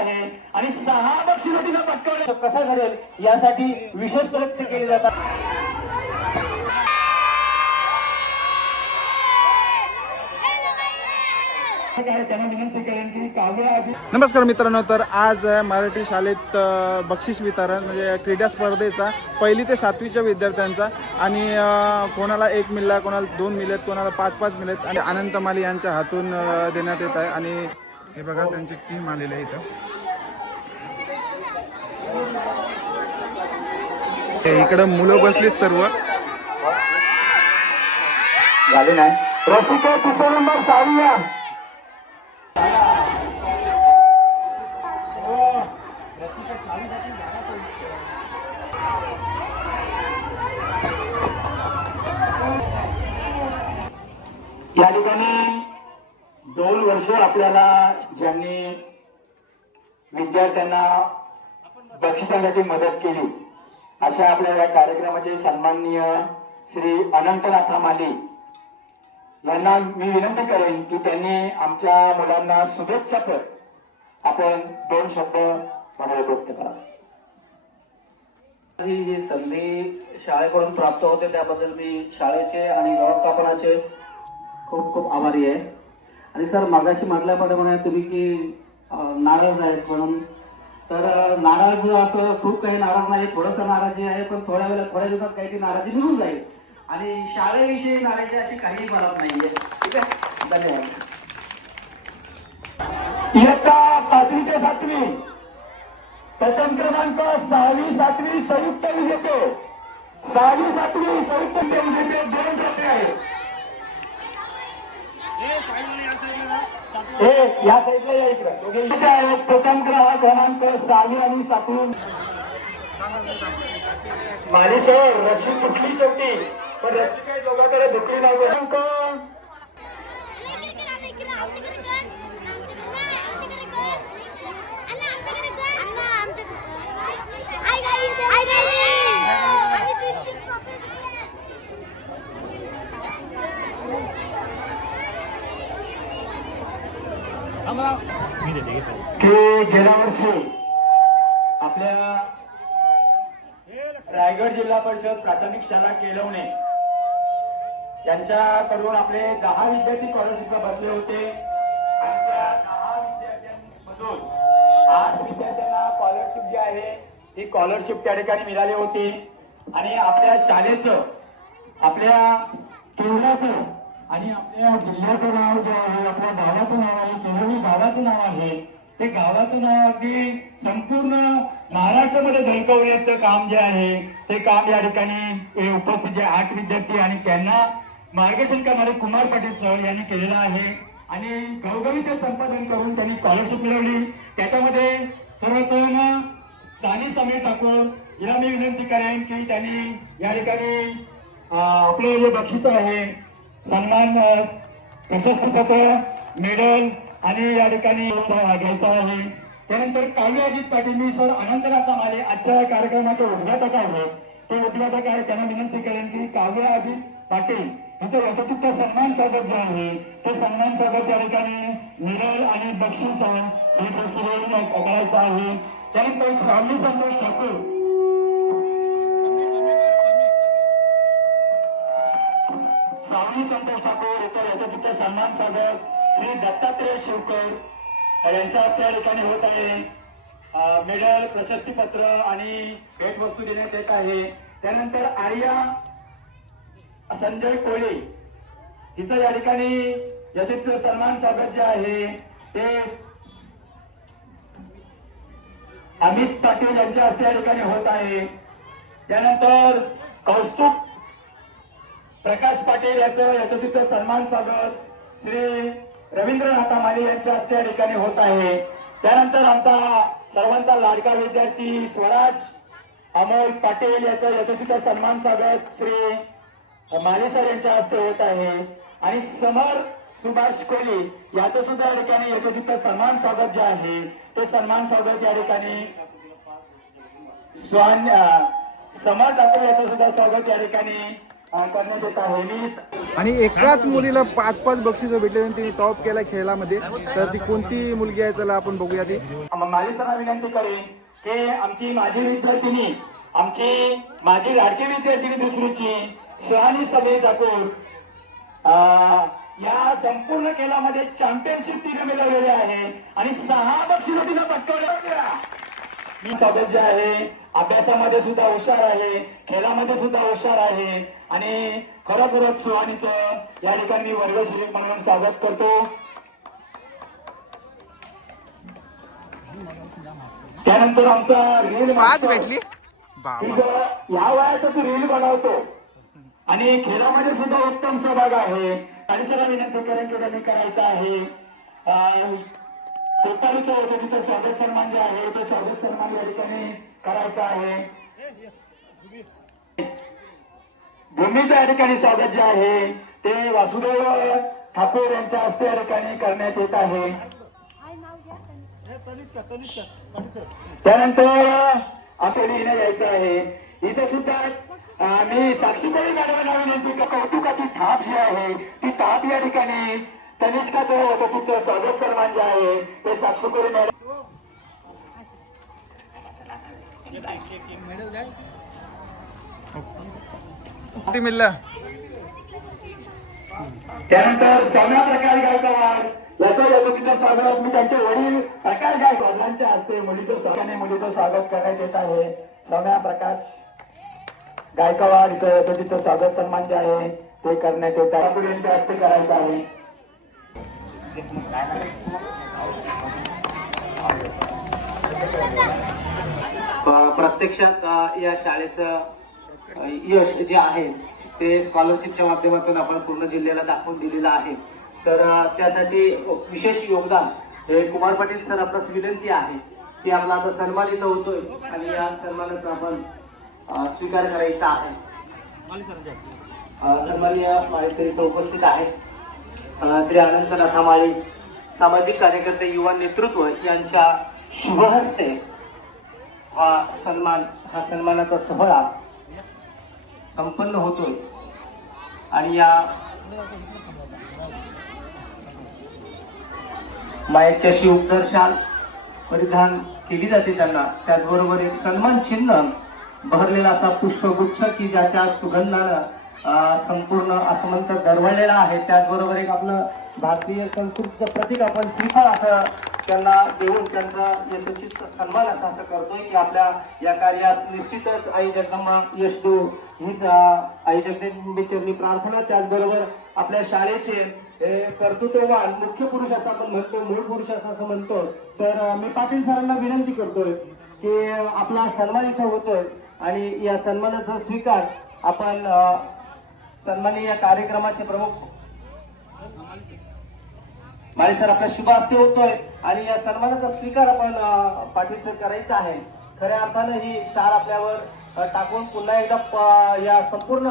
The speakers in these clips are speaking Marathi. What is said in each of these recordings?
आणि सहा तिनं पटकावलं कसा घडेल यासाठी विशेष प्रयत्न केले जातात. नमस्कार मित्रांनो तर आज मराठी शाळेत बक्षीस वितरण म्हणजे क्रीडा स्पर्धेचा पहिली ते सातवीच्या विद्यार्थ्यांचा आणि कोणाला एक मिळला कोणाला दोन मिळेत कोणाला पाच पाच मिळेत आणि अनंत माली यांच्या हातून देण्यात येत आहे. आणि हे बघा त्यांची टीम आलेली आहे इथं. इकडं मुलं बसलीत सर्व. झाले नाही. या ठिकाणी दोन वर्ष आपल्याला ज्यांनी विद्यार्थ्यांना बक्षिसांसाठी मदत केली अशा आपल्या या कार्यक्रमाचे सन्माननीय श्री अनंतनाथा माली यांना मी विनंती करेन की त्यांनी आमच्या मुलांना शुभेच्छा कर आपण दोन शब्द म्हणायला व्यक्त करा ही संधी शाळेकडून प्राप्त होते त्याबद्दल मी शाळेचे आणि व्यवस्थापनाचे खूप खूप आभारी आहे. आणि सर मागाशी म्हटल्याप्रमाणे तुम्ही की नाराज आहेत म्हणून. तर नाराज असं खूप काही नाराज नाही थोडंसं नाराजी आहे पण थोड्या वेळा थोड्या दिवसात काही ती नाराजी निघून जाईल. आणि शाळेविषयी नाराजी अशी काही मनात नाहीये. ठीक आहे? धन्यवाद. इयत्ता पाचवी ते सातवी. प्रथम क्रमांक सहावी सातवी संयुक्त विजेते. सहावी सातवी संयुक्त विजेते दोन ट्रॉफी आहेत हे या साईडला या इकडं. आहेत प्रथम ग्रह क्रमांक सहावी आणि सातवी माझी हो, सर रशी कुठली शेवटी. पण रशी काही दोघांकडे दुखली नाही क्रमांक की गेल्या वर्षी आपल्या रायगड जिल्हा परिषद प्राथमिक शाळा केलवणे यांच्याकडून आपले दहा विद्यार्थी स्कॉलरशिपला बसले होते. आणि त्या दहा विद्यार्थ्यांमधून आठ विद्यार्थ्यांना स्कॉलरशिप जी आहे ती स्कॉलरशिप त्या ठिकाणी मिळाली होती. आणि आपल्या शाळेचं आपल्या केंद्राचं आणि आपल्या जिल्ह्याचं नाव जे आहे आपल्या गावाचं नाव आहे केरळी गावाचं नाव आहे ते गावाचं नाव अगदी संपूर्ण महाराष्ट्रामध्ये झलकवण्याचं काम जे आहे ते काम या ठिकाणी उपस्थित जे आठ विद्यार्थी आणि त्यांना मार्गदर्शन करणारे कुमार पाटील सर यांनी केलेलं आहे. आणि गवगवी ते संपादन करून त्यांनी स्कॉलरशिप मिळवली. त्याच्यामध्ये सर्वप्रथम सानी समीर ठाकूर हिला मी विनंती करेन की त्यांनी या ठिकाणी आपलं जे बक्षीस आहे सन्मान अं, पत्र मेडल आणि या ठिकाणी घ्यायचा आहे. त्यानंतर काव्य अजित पाटील मी सर अनंतनाथ माले आजच्या या कार्यक्रमाचे उद्घाटक आहेत ते उद्घाटक आहे. त्यांना विनंती करेन की काव्य अजित पाटील यांचं यथोचित सन्मान स्वागत जे आहे ते सन्मान स्वागत या ठिकाणी निरल आणि बक्षीस आहे हे प्रसिद्ध करायचं आहे. त्यानंतर श्रावणी संतोष ठाकूर. स्वामी संतोष ठाकूर इतर याच्या तिथे सन्मान सागर श्री दत्तात्रय शिवकर यांच्या हस्ते या ठिकाणी होत आहे. अं, मेडल प्रशस्तीपत्र आणि भेटवस्तू देण्यात येत आहे. त्यानंतर आर्या संजय कोळी. हिचं या ठिकाणी याचे सन्मान स्वागत जे आहे. ते अमित पाटील यांच्या हस्ते या ठिकाणी होत आहे. त्यानंतर कौस्तुभ प्रकाश पाटील याचं याचं सन्मान स्वागत श्री रवींद्रनाथ माने यांच्या हस्ते या ठिकाणी होत आहे. त्यानंतर आमचा सर्वांचा लाडका विद्यार्थी स्वराज अमोल पाटील याचा यशस्वीचा सन्मान स्वागत श्री माने सर यांच्या हस्ते होत आहे. आणि समर सुभाष कोहली याचं सुद्धा या ठिकाणी यशस्वीचं सन्मान स्वागत जे आहे ते सन्मान स्वागत या ठिकाणी समाज अं, याचं सुद्धा स्वागत या ठिकाणी करण्यात येत आहे. मी आणि एकाच मुलीला पाच पाच बक्षिसं भेटले आणि तिने टॉप केला खेळामध्ये. तर ती कोणती मुलगी आहे चला आपण बघूया ती. माझी सर विनंती करेन. की आमची माझी विद्यार्थिनी आमची माझी लाडकी विद्यार्थिनी दुसरीची सुहानी सभे ठाकूर या संपूर्ण खेळामध्ये चॅम्पियनशिप तिने मिळवलेली आहे. आणि सहा बक्षिसं तिने पटकवल्या मी स्वागत जे आहे. अभ्यासामध्ये सुद्धा हुशार आहे. खेळामध्ये सुद्धा हुशार आहे. आणि खरोखरच सुहानीचं या ठिकाणी वर्गश्री म्हणून स्वागत करतो. त्यानंतर आमचा रील पाच भेटली? या वयात तू रील बनवतो. आणि खेळामध्ये सुद्धा उत्तम सहभाग आहे. आणि सर विनंती करेन की त्यांनी करायचं आहे. अं, तिथं स्वागत सन्मान जे आहे ते स्वागत सन्मान या ठिकाणी करायचं आहे. भूमीचं या ठिकाणी स्वागत जे आहे ते वासुदेव ठाकूर यांच्या हस्ते या ठिकाणी करण्यात येत आहे. त्यानंतर आपल्याला येणं यायचं आहे. इथे सुद्धा मी साक्षीबाई मॅडमांना विनंती कौतुकाची थाप जी आहे ती थाप या ठिकाणी तनिष्काचं होतं तिथं स्वागत सन्मान जे आहे ते साक्षीबाई मॅडम किती मिळलं त्यानंतर सौम्या प्रकाश गायकवाड. याचं तिथं स्वागत. मी त्यांचे वडील प्रकाश यांच्या हस्ते मुलीचं स्वागत मुलीचं स्वागत करण्यात येत आहे. सौम्या प्रकाश गायकवाड इथं तिथं स्वागत सन्मान जे आहे ते करण्यात येत आहे हस्ते करायचं आहे. प्रत्यक्षात या शाळेचं यश जे आहे ते स्कॉलरशिपच्या माध्यमातून आपण पूर्ण जिल्ह्याला दाखवून दिलेलं आहे. तर त्यासाठी विशेष योगदान हे कुमार पाटील सर आपणास विनंती आहे की आपला आता सन्मानित होतोय आणि या सन्मानाचा आपण स्वीकार करायचा आहे. अ, सन्माननीय माळेसर इथं उपस्थित आहे श्री अनंतनाथा माळी सामाजिक कार्यकर्ते युवा नेतृत्व यांच्या शुभहस्ते हा सन्मान हा सन्मानाचा सोहळा संपन्न होतोय. आणि या मायेच्या शिवदर्शन परिधान केली जाते त्यांना. त्याचबरोबर एक सन्मान चिन्ह बहरलेला असा पुष्पगुच्छ की ज्याच्या सुगंधानं संपूर्ण असं दरवळलेला आहे. त्याचबरोबर एक आपलं भारतीय संस्कृतीचं प्रतीक आपण श्रीफळ असं त्यांना देऊन त्यांचा यथोचित सन्मान असा असं करतोय की आपल्या या कार्यास निश्चितच आई जगदंबा यश देऊ हीच आई जगदंबेचरणी प्रार्थना. त्याचबरोबर आपल्या शाळेचे कर्तृत्ववान मुख्य पुरुष असं आपण म्हणतो मूळ पुरुष असं असं म्हणतो. तर मी पाटील सरांना विनंती करतोय की आपला सन्मान इथं होतोय. आणि या सन्मानाचा स्वीकार आपण सन्मानी या कार्यक्रमाचे प्रमुख. माझे सर आपला शुभ हस्ते होतोय आणि या सन्मानाचा स्वीकार आपण पाटील सर करायचा आहे. खऱ्या अर्थानं ही शाळा आपल्यावर टाकून पुन्हा एकदा या संपूर्ण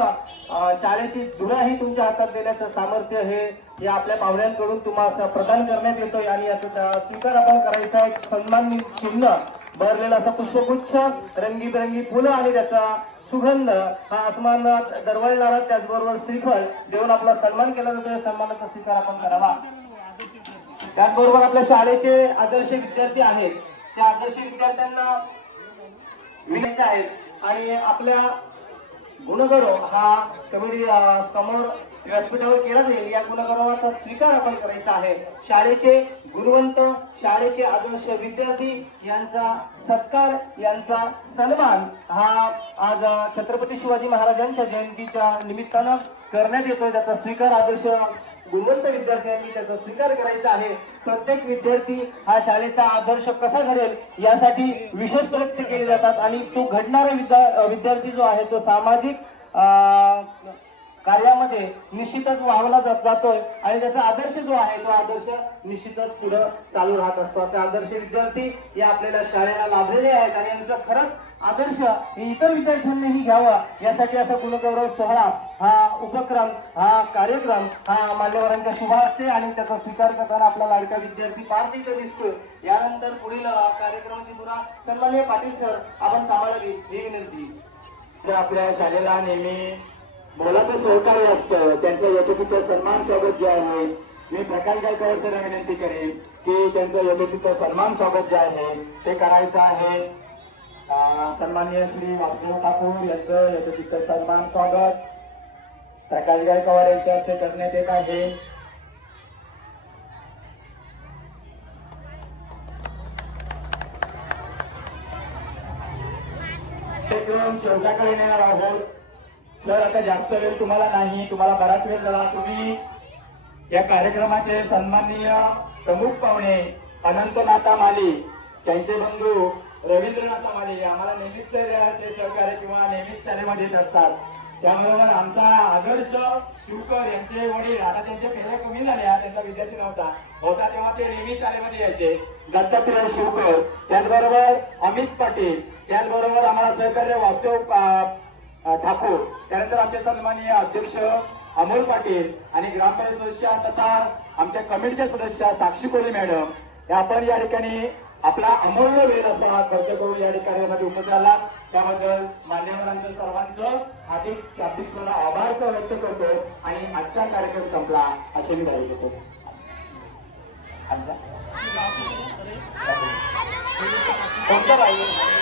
शाळेची धुराही तुमच्या हातात देण्याचं सामर्थ्य हे या आपल्या पाहुण्यांकडून तुम्हाला प्रदान करण्यात येतोय आणि याचा स्वीकार आपण करायचा एक सन्मान चिन्ह भरलेला असा पुष्पगुच्छ रंगीबेरंगी फुलं आणि त्याचा सुगंध हा आसमानात दरवळणारा त्याचबरोबर श्रीफळ देऊन आपला सन्मान केला जातो या सन्मानाचा स्वीकार आपण करावा. त्याचबरोबर आपल्या शाळेचे आदर्श विद्यार्थी आहेत. त्या आदर्श विद्यार्थ्यांना विनायचे आहेत आणि आपल्या गुणगौरव हा कमिटी समोर व्यासपीठावर केला जाईल. या गुणगौरवाचा स्वीकार आपण करायचा आहे. शाळेचे गुणवंत शाळेचे आदर्श विद्यार्थी यांचा सत्कार यांचा सन्मान हा आज छत्रपती शिवाजी महाराजांच्या जयंतीच्या निमित्तानं करण्यात येतोय. त्याचा स्वीकार आदर्श गुणवंत विद्यार्थ्यांनी त्याचा स्वीकार करायचा आहे. प्रत्येक विद्यार्थी हा शाळेचा आदर्श कसा घडेल यासाठी विशेष प्रयत्न केले जातात. आणि तो घडणारा विद्या विद्यार्थी जो आहे तो सामाजिक अं, कार्यामध्ये निश्चितच वावला जात जातोय आणि त्याचा आदर्श जो आहे तो आदर्श निश्चितच पुढे चालू राहत असतो. असे आदर्श विद्यार्थी या आपल्याला शाळेला लाभलेले आहेत आणि यांचं खरंच आदर्श हे इतर विद्यार्थ्यांनीही घ्यावं. यासाठी असा गुणगौरव सोहळा हा उपक्रम हा कार्यक्रम हा मान्यवरांच्या शुभ असते आणि त्याचा स्वीकार करताना आपला लाडका विद्यार्थी फार तिथे दिसतोय. यानंतर पुढील कार्यक्रमाची पुन्हा सन्मान्य पाटील सर आपण सांभाळावी. ही विनंती जर आपल्या शाळेला नेहमी मोलाचं सहकार्य असतं. त्यांचं यशोतीचं सन्मान स्वागत जे आहे मी प्रकाश गायकवाड सर विनंती करेन की त्यांचं यशोतीचं सन्मान स्वागत जे आहे ते करायचं आहे. अं, सन्माननीय श्री वासुदेव ठाकूर यांचं यशोतीचं सन्मान स्वागत. प्रकाश गायकवाड यांच्या हस्ते करण्यात येत आहे. कार्यक्रम शेवटाकडे नेणार आहोत. सर आता जास्त वेळ तुम्हाला नाही तुम्हाला बराच वेळ झाला. तुम्ही या कार्यक्रमाचे सन्माननीय प्रमुख पाहुणे अनंतनाथा माली त्यांचे बंधू रवींद्रनाथ माली आम्हाला नेहमीच ते सहकार्य किंवा नेहमीच शाळेमध्ये येत असतात. त्यामुळे आमचा आदर्श शिवकर यांचे वडील आता त्यांचे पेहरे कमी झाले हा त्यांचा विद्यार्थी नव्हता. होता तेव्हा ते नेहमी शाळेमध्ये यायचे. दत्तप्रिय शिवकर त्याचबरोबर अमित पाटील त्याचबरोबर आम्हाला सहकार्य वास्तव ठाकूर. त्यानंतर आमचे सन्माननीय अध्यक्ष अमोल पाटील आणि ग्रामपंचायत सदस्य तथा आमच्या कमिटीच्या सदस्य साक्षी कोली मॅडम. या आपण या ठिकाणी आपला अमूल्य वेळ असा खर्च करून या ठिकाणी उपस्थित आला. त्याबद्दल मान्यवरांचं सर्वांचं हार्दिक शाब्दिक मला आभार व्यक्त करतो आणि आजचा कार्यक्रम संपला असे मी राहील होतो आजचा कोणता राहील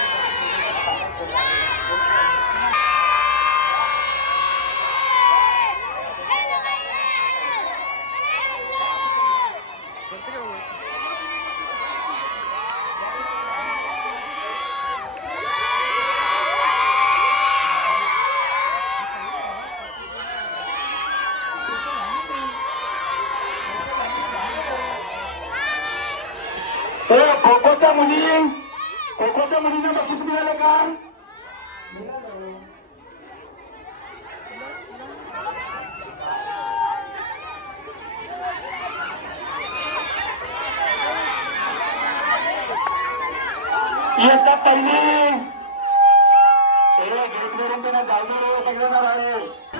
हे खोखोच्या मुली खोखोच्या मुलींना बक्षीस मिळालं का इयत्ता पहिली हे गेटवरून त्यांना जाणार सगळ्यांना राहिले